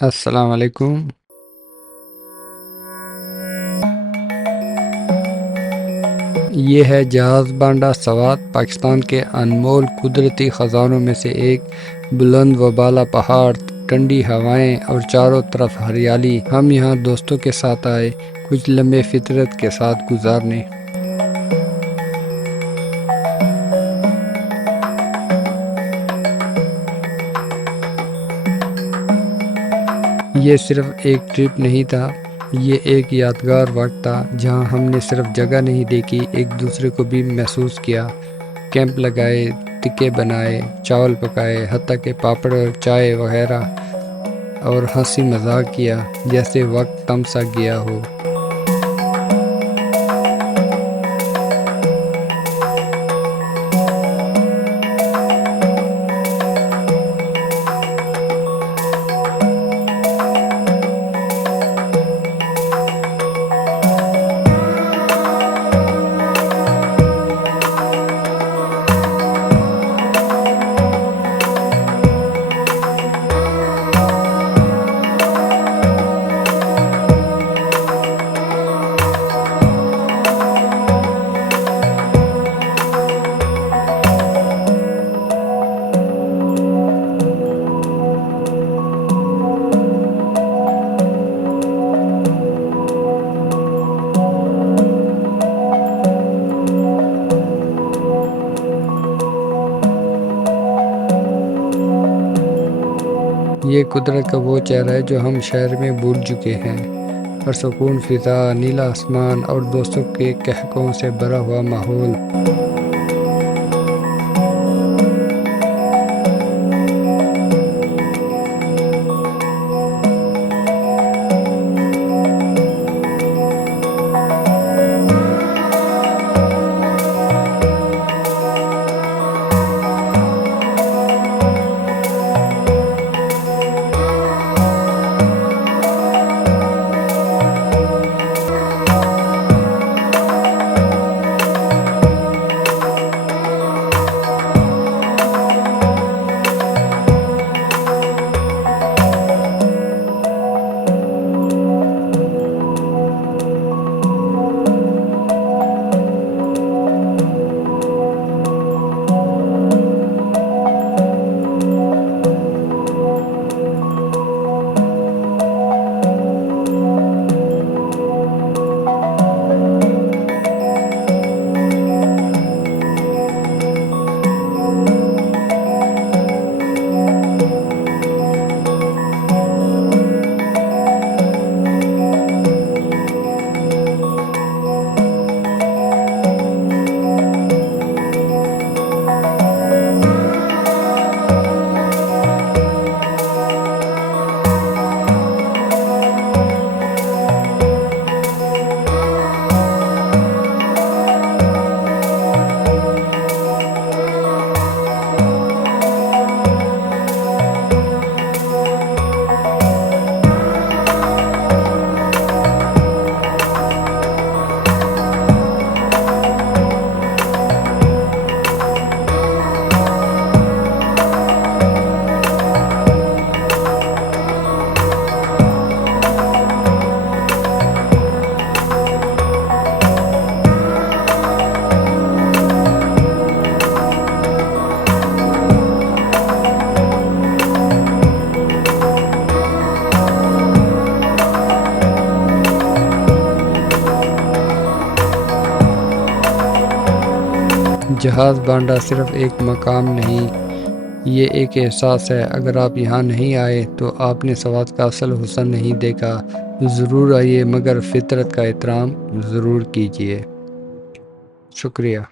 अस्सलाम वालेकुम। ये है जहाज़ बांडा सवात, पाकिस्तान के अनमोल कुदरती ख़ज़ानों में से एक। बुलंद व बाला पहाड़, ठंडी हवाएं और चारों तरफ हरियाली। हम यहाँ दोस्तों के साथ आए कुछ लम्हे फितरत के साथ गुजारने। ये सिर्फ एक ट्रिप नहीं था, ये एक यादगार वक्त था जहाँ हमने सिर्फ जगह नहीं देखी, एक दूसरे को भी महसूस किया। कैंप लगाए, टिक्के बनाए, चावल पकाए, हत्ता के पापड़ और चाय वगैरह, और हंसी मजाक किया जैसे वक्त कम सा गया हो। ये कुदरत का वो चेहरा है जो हम शहर में भूल चुके हैं। पर सुकून फिजा, नीला आसमान और दोस्तों के कहकों से भरा हुआ माहौल। जहाज़ बांडा सिर्फ एक मकाम नहीं, ये एक एहसास है। अगर आप यहाँ नहीं आए तो आपने सवात का असल हुस्न नहीं देखा। ज़रूर आइए, मगर फितरत का एहतराम ज़रूर कीजिए। शुक्रिया।